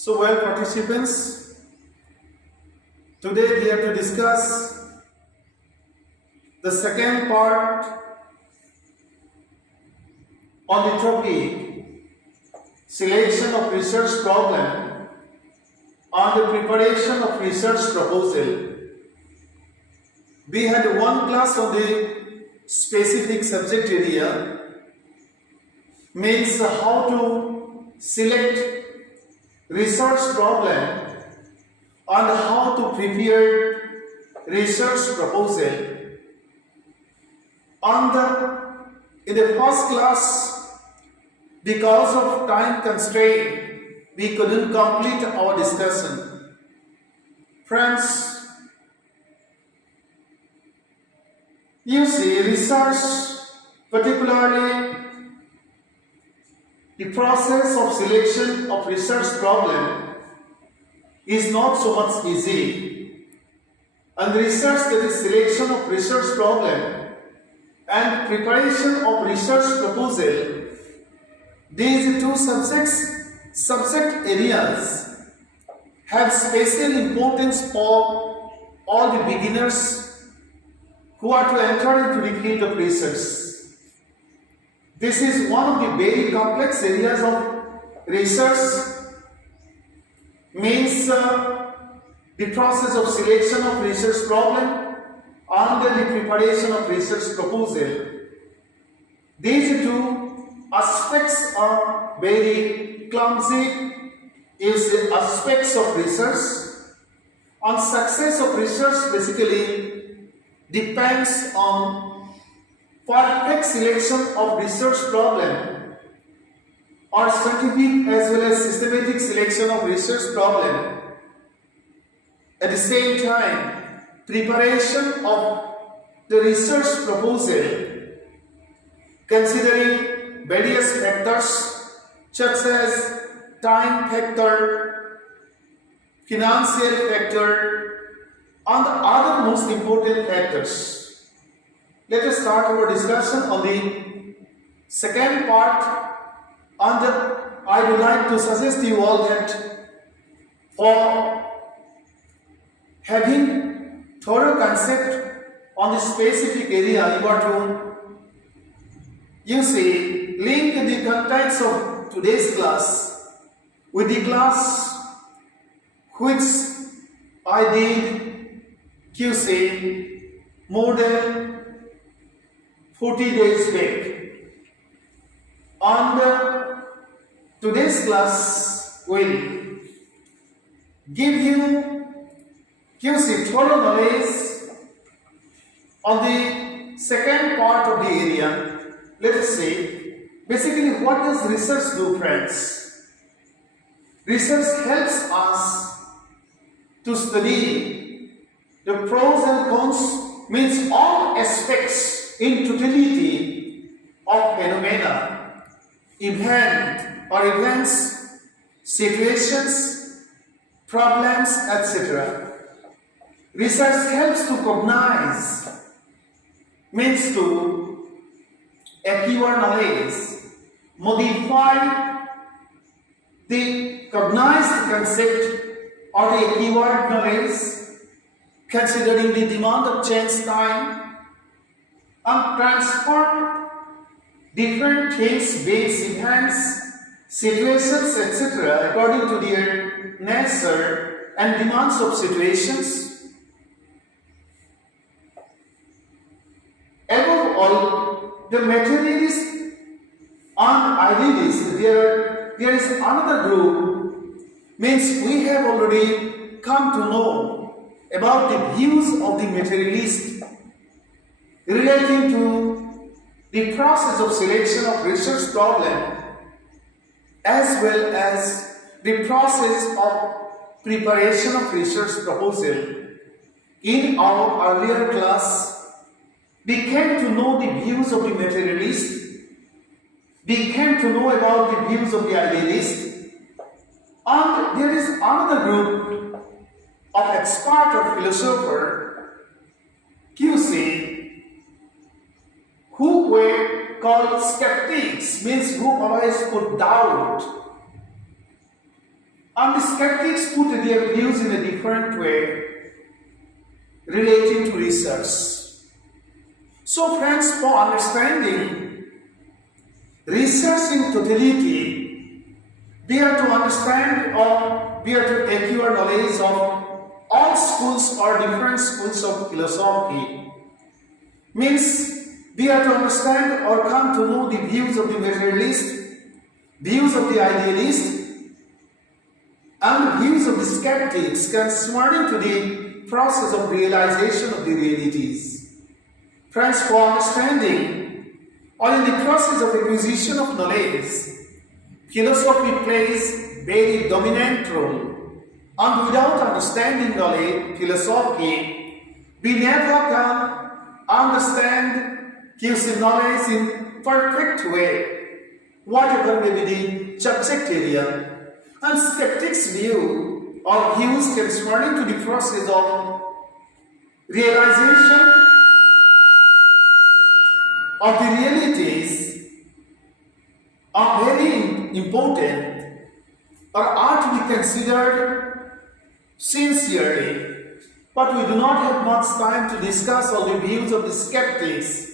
So, well, participants, today we have to discuss the second part on the topic selection of research problem on the preparation of research proposal. We had one class on the specific subject area, means how to select research problem and how to prepare research proposal. In the first class, because of time constraint, we couldn't complete our discussion. Friends, you see, research, particularly the process of selection of research problem, is not so much easy. And research, that is selection of research problem and preparation of research proposal, these two subject areas have special importance for all the beginners who are to enter into the field of research. This is one of the very complex areas of research, means the process of selection of research problem and the preparation of research proposal. These two aspects are very clumsy, is the aspects of research, and success of research basically depends on perfect selection of research problem or scientific as well as systematic selection of research problem. At the same time, preparation of the research proposal considering various factors such as time factor, financial factor, and other most important factors. Let us start our discussion on the second part, and I would like to suggest you all that for having thorough concept on the specific area, you are to, link the contents of today's class with the class which I did more than 40 days back. And today's class will give you thorough knowledge on the second part of the area. Let us say, basically, what does research do, friends? Research helps us to study the pros and cons, means all aspects in totality of phenomena, events, situations, problems, etc. Research helps to cognize, means to acquire knowledge, modify the cognized concept or the acquired knowledge, considering the demand of change time, and transform different things, base events, situations, etc., according to their nature and demands of situations. Above all, the materialist and idealist, there is another group, means we have already come to know about the views of the materialist relating to the process of selection of research problem as well as the process of preparation of research proposal. In our earlier class, we came to know the views of the materialist, we came to know about the views of the idealist, and there is another group of expert or philosopher, who were called skeptics, means who always put doubt And the skeptics put their views in a different way relating to research. So friends, for understanding research in totality, we are to understand or we are to acquire knowledge of all schools or different schools of philosophy. Means we are to understand or come to know the views of the materialist, views of the idealist, and views of the skeptics concerning to the process of realization of the realities. Friends, for understanding or in the process of acquisition of knowledge, philosophy plays very dominant role. And without understanding knowledge, philosophy, we never can understand, gives knowledge in perfect way, whatever may be the subject area. And skeptics' view or views concerning to the process of realization of the realities are very important or are to be considered sincerely. But we do not have much time to discuss all the views of the skeptics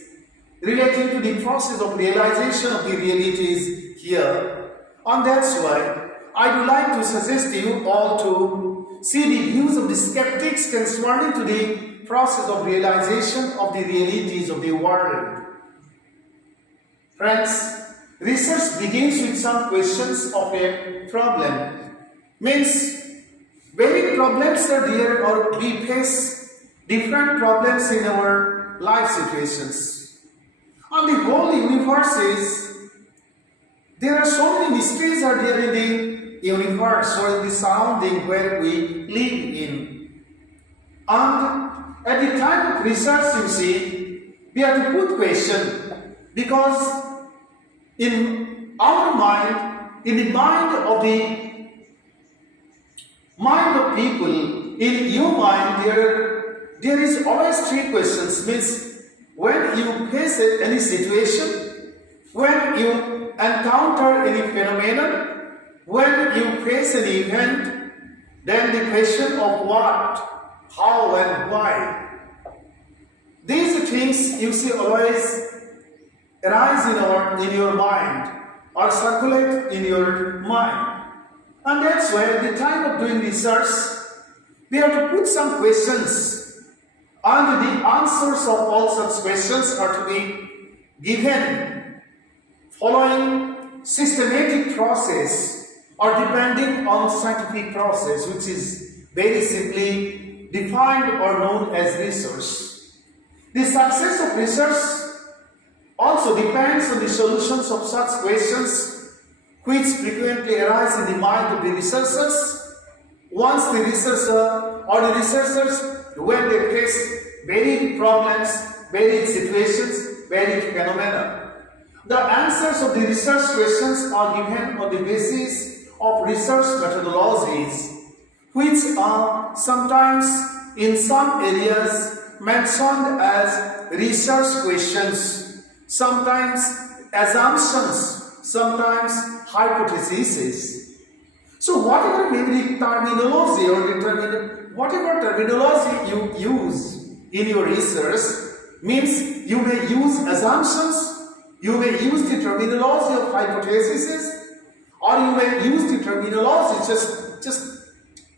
relating to the process of realization of the realities here. And that's why I would like to suggest to you all to see the views of the skeptics concerning to the process of realization of the realities of the world. Friends, research begins with some questions of a problem. Means, very problems are there or we face different problems in our life situations. And the whole universe is, there are so many mysteries are there in the universe or in the surrounding where we live in. And at the time of research, you see, we have to put question because in our mind, in the mind of people, in your mind, there is always three questions. Means when you face any situation, when you encounter any phenomenon, when you face an event, then the question of what, how and why. These things you see always arise in your mind or circulate in your mind. And that's why at the time of doing research, we have to put some questions and the answers of all such questions are to be given following systematic process or depending on scientific process, which is very simply defined or known as research. The success of research also depends on the solutions of such questions which frequently arise in the mind of the researchers. Once the researcher or the researchers, when they face varied problems, varied situations, varied phenomena, the answers of the research questions are given on the basis of research methodologies, which are sometimes in some areas mentioned as research questions, sometimes assumptions, sometimes hypotheses. So whatever maybe terminology or whatever terminology you use in your research means you may use assumptions, you may use the terminology of hypotheses, or you may use the terminology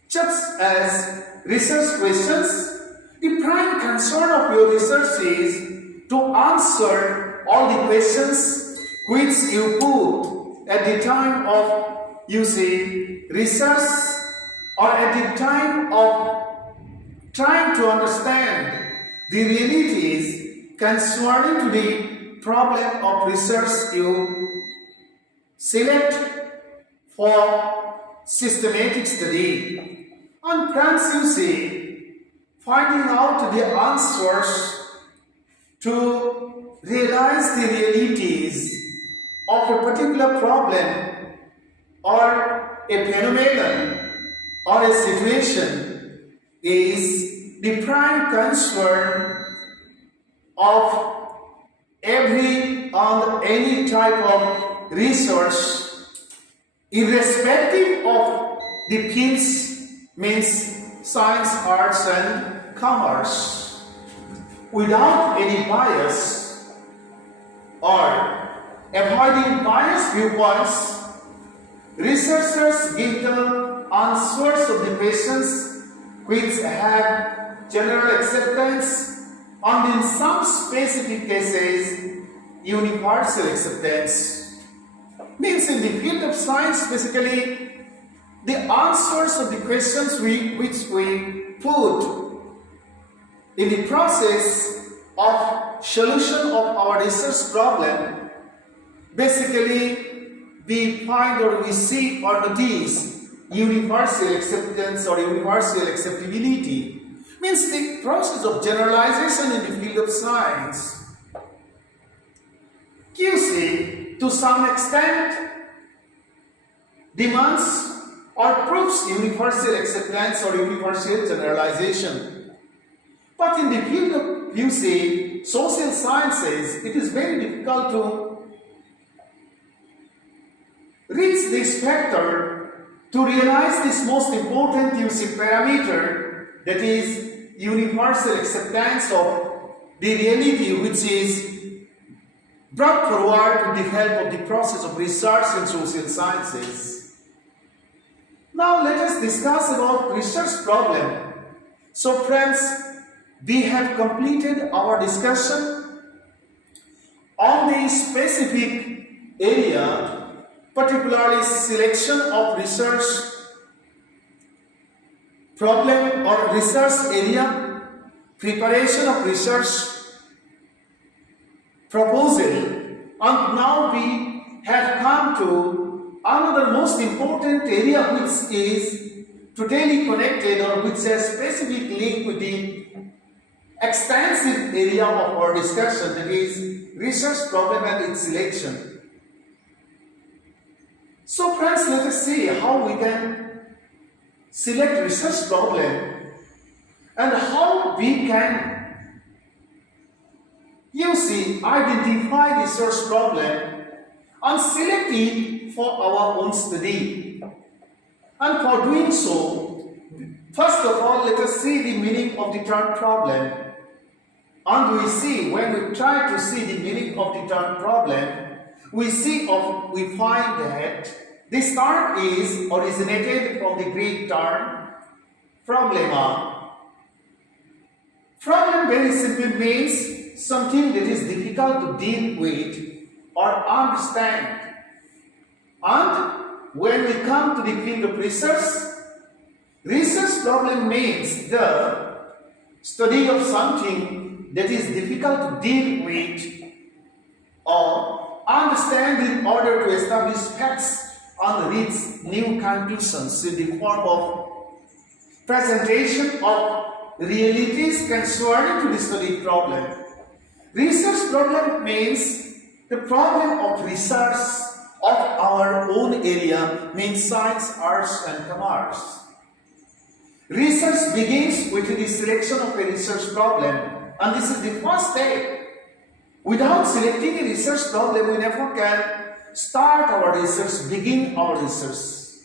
just as research questions. The prime concern of your research is to answer all the questions which you put at the time of, you see, research or at the time of trying to understand the realities concerning to the problem of research you select for systematic study. And friends, you see, finding out the answers to realize the realities of a particular problem or a phenomenon or a situation is the prime concern of every and any type of research, irrespective of the fields means science, arts and commerce. Without any bias or avoiding biased viewpoints, researchers give the answers of the questions which have general acceptance and in some specific cases universal acceptance. Means in the field of science, basically the answers of the questions which we put in the process of solution of our research problem, basically we find or we see or notice universal acceptance or universal acceptability. Means the process of generalization in the field of science. QC to some extent demands or proves universal acceptance or universal generalization. But in the field of QC, social sciences, it is very difficult to reach this factor to realize this most important QC parameter, that is universal acceptance of the reality which is brought forward with the help of the process of research in social sciences. Now let us discuss about research problem. So friends, we have completed our discussion on the specific area, particularly selection of research problem or research area, preparation of research proposal, and now we have come to another most important area which is totally connected or which has specific link with the extensive area of our discussion, that is research problem and its selection. So friends, let us see how we can select research problem and how we can identify research problem and select it for our own study. And for doing so, first of all, let us see the meaning of the term problem. And we see, when we try to see the meaning of the term problem, we find that this term is originated from the Greek term problema. Problem very simply means something that is difficult to deal with or understand. And when we come to the field of research problem means the study of something that is difficult to deal with or understand in order to establish facts and reach new conclusions in the form of presentation of realities concerning to the studied problem. Research problem means the problem of research of our own area, means science, arts and commerce. Research begins with the selection of a research problem, and this is the first step. Without selecting a research problem, we never can start our research, begin our research.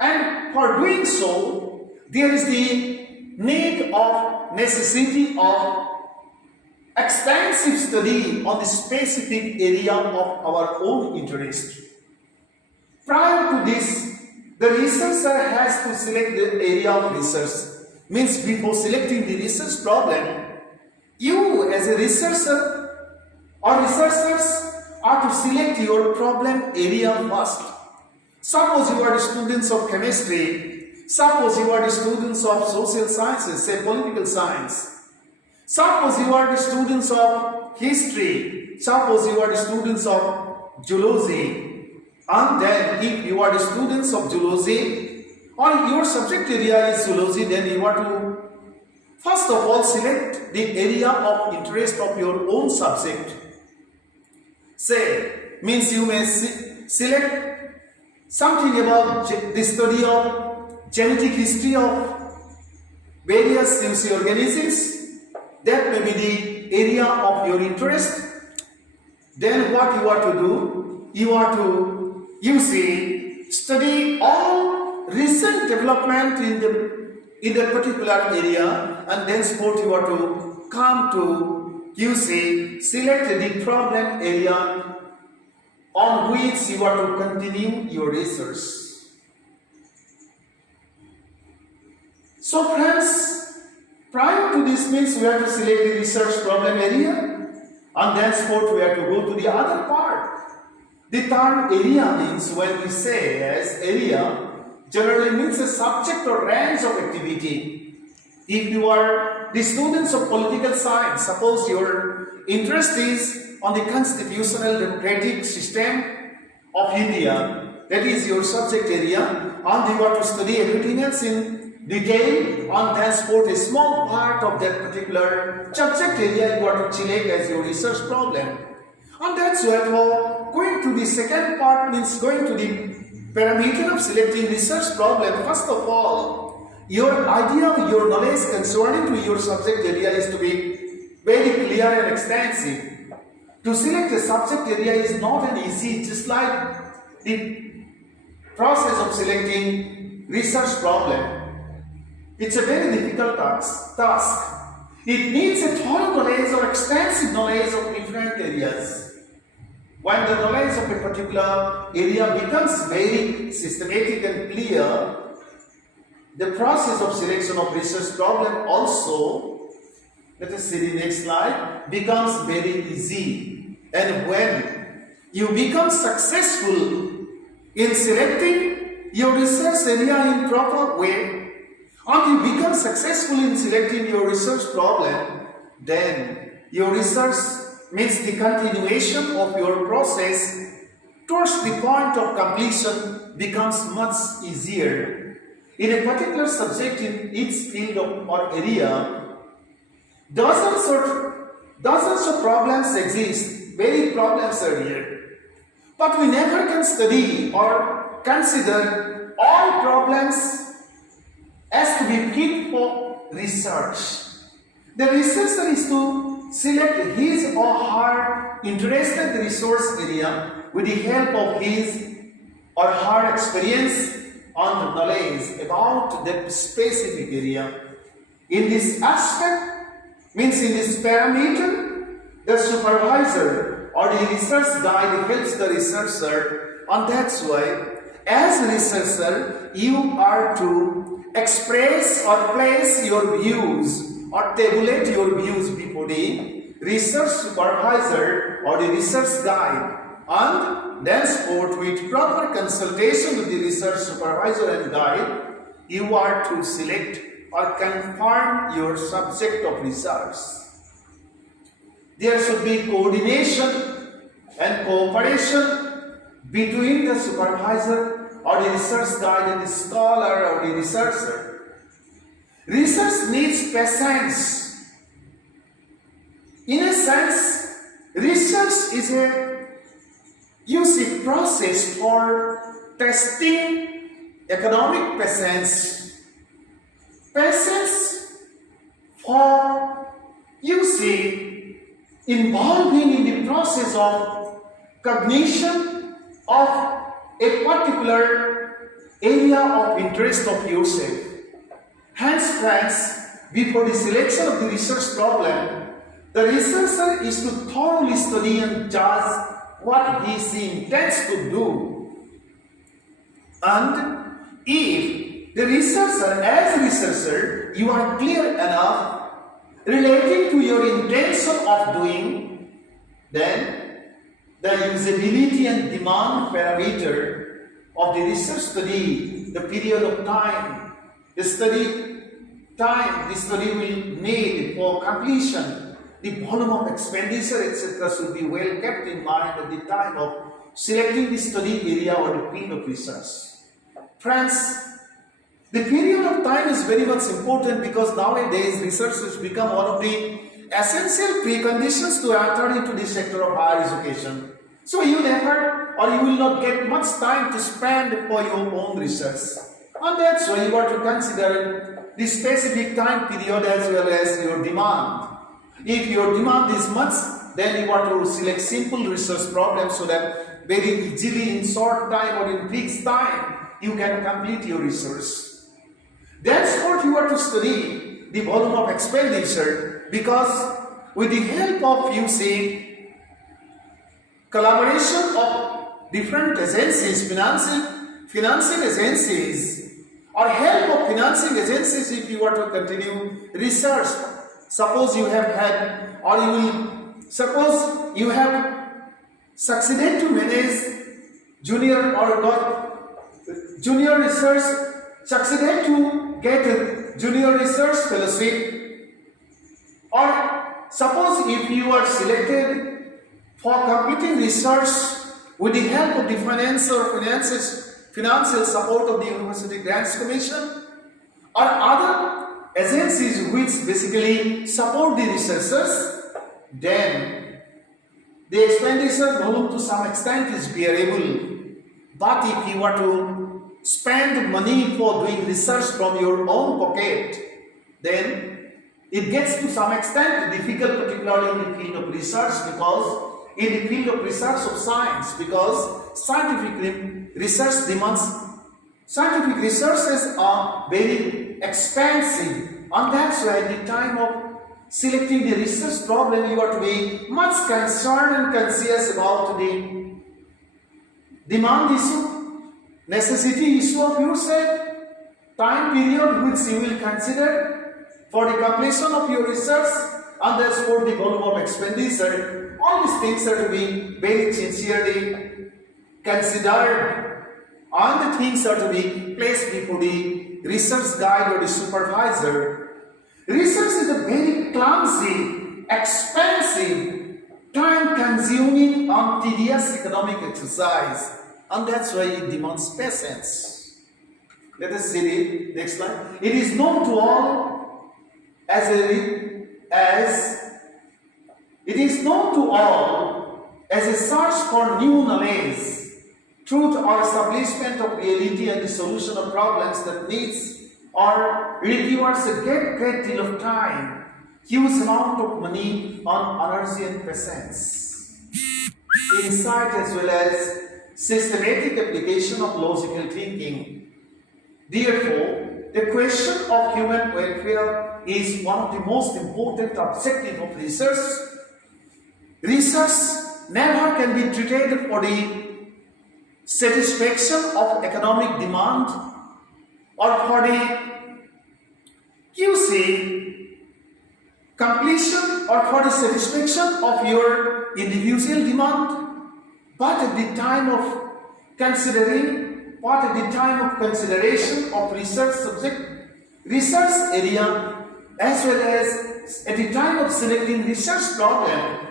And for doing so, there is the need of necessity of extensive study on the specific area of our own interest. Prior to this, the researcher has to select the area of research. Means before selecting the research problem, you as a researcher or researchers are to select your problem area first. Suppose you are the students of chemistry, suppose you are the students of social sciences, say political science. Suppose you are the students of history, suppose you are the students of zoology, and then if you are the students of zoology or your subject area is zoology, then you are to first of all select the area of interest of your own subject. Say, means you may select something about the study of genetic history of various organisms. That may be the area of your interest. Then what you are to do? You are to, study all recent development in that particular area, and thenceforth you are to come to QC, select the problem area on which you are to continue your research. So friends, prior to this means we have to select the research problem area, and thenceforth we have to go to the other part. The term area means, when we say as area, generally means a subject or range of activity. If you are the students of political science, suppose your interest is on the constitutional democratic system of India, that is your subject area, and you are to study everything else in detail, and thenceforth a small part of that particular subject area you are to select as your research problem. And that's therefore going to the second part means going to the parameter of selecting research problem. First of all, your idea, your knowledge concerning to your subject area is to be very clear and extensive. To select a subject area is not an easy, just like the process of selecting research problem. It's a very difficult task. It needs a thorough knowledge or extensive knowledge of different areas. When the knowledge of a particular area becomes very systematic and clear, the process of selection of research problem also, let us see the next slide, becomes very easy. And when you become successful in selecting your research area in proper way, and you become successful in selecting your research problem, then your research means the continuation of your process towards the point of completion becomes much easier. In a particular subject in each field or area, dozens of problems exist, varied problems are here. But we never can study or consider all problems as to be fit for research. The researcher is to select his or her interested resource area with the help of his or her experience and knowledge about that specific area. In this aspect, means in this parameter, the supervisor or the research guide helps the researcher, and that's why as a researcher you are to express or place your views or tabulate your views before the research supervisor or the research guide, and thenceforth with proper consultation with the research supervisor and guide, you are to select or confirm your subject of research. There should be coordination and cooperation between the supervisor or the research guide and the scholar or the researcher. Research needs patience. In a sense, research is a process for testing academic patience. Patience for, involving in the process of cognition of a particular area of interest of yourself. Hence, friends, before the selection of the research problem, the researcher is to thoroughly study and judge what he intends to do. And if the researcher, as a researcher, you are clear enough relating to your intention of doing, then the usability and demand parameter of the research study, the period of time, the study will need for completion, the volume of expenditure, etc. should be well kept in mind at the time of selecting the study area or the field of research. Friends, the period of time is very much important because nowadays research has become one of the essential preconditions to enter into the sector of higher education. So you never or you will not get much time to spend for your own research. And that's why you are to consider the specific time period as well as your demand. If your demand is much, then you are to select simple research problems so that very easily in short time or in fixed time you can complete your research. That's what you are to study the volume of expenditure, because with the help of, you see, collaboration of different agencies, financing agencies, or help of financing agencies, if you are to continue research, suppose you have had, or you will, suppose you have succeeded to manage junior or got junior research, succeeded to get a junior research fellowship, or suppose if you are selected for completing research with the help of the financial support of the University Grants Commission or other agencies which basically support the researchers, then the expenditure volume to some extent is bearable. But if you are to spend money for doing research from your own pocket, then it gets to some extent difficult, particularly in the field of research, because in the field of research of science, because scientific researches are very expensive, and that's why at the time of selecting the research problem, you are to be much concerned and conscious about the demand issue, necessity issue of yourself, time period which you will consider for the completion of your research, and therefore the volume of expenditure. All these things are to be very sincerely considered, and the things are to be placed before the research guide or the supervisor. Research is a very clumsy, expensive, time-consuming and tedious economic exercise, and that's why it demands patience. Let us see the next slide. It is known to all as a search for new knowledge, truth, or establishment of reality and the solution of problems that needs or requires a great deal of time, huge amount of money, on energy and patience, insight as well as systematic application of logical thinking. Therefore, the question of human welfare is one of the most important objectives of research. Research never can be treated for the satisfaction of economic demand or for the, you see, completion or for the satisfaction of your individual demand, but at the time of consideration of research subject, research area, as well as at the time of selecting research problem,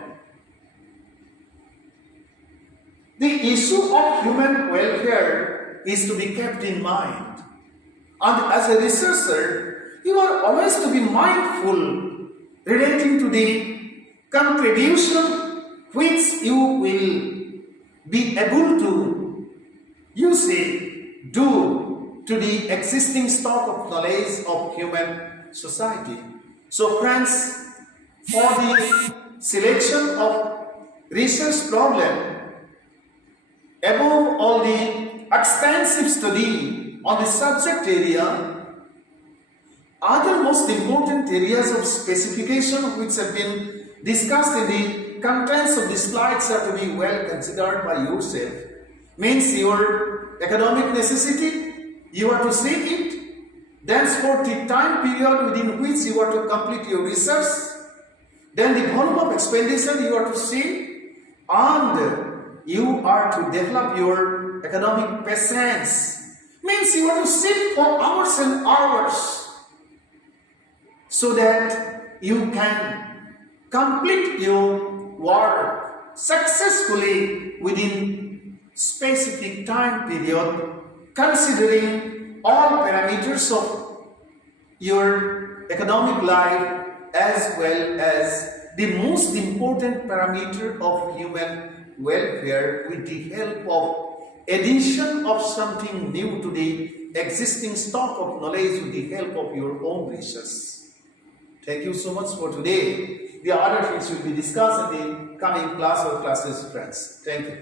the issue of human welfare is to be kept in mind. And as a researcher, you are always to be mindful relating to the contribution which you will be able to, you say, do to the existing stock of knowledge of human society. So friends, for the selection of research problem, above all the extensive study on the subject area, other most important areas of specification which have been discussed in the contents of the slides are to be well considered by yourself. Means your economic necessity, you are to see it, then for the time period within which you are to complete your research, then the volume of expenditure you are to see, and you are to develop your economic patience. Means you are to sit for hours and hours so that you can complete your work successfully within specific time period, considering all parameters of your economic life as well as the most important parameter of human welfare, with the help of addition of something new to the existing stock of knowledge with the help of your own research. Thank you so much for today. The other things will be discussed in the coming class or classes, friends. Thank you.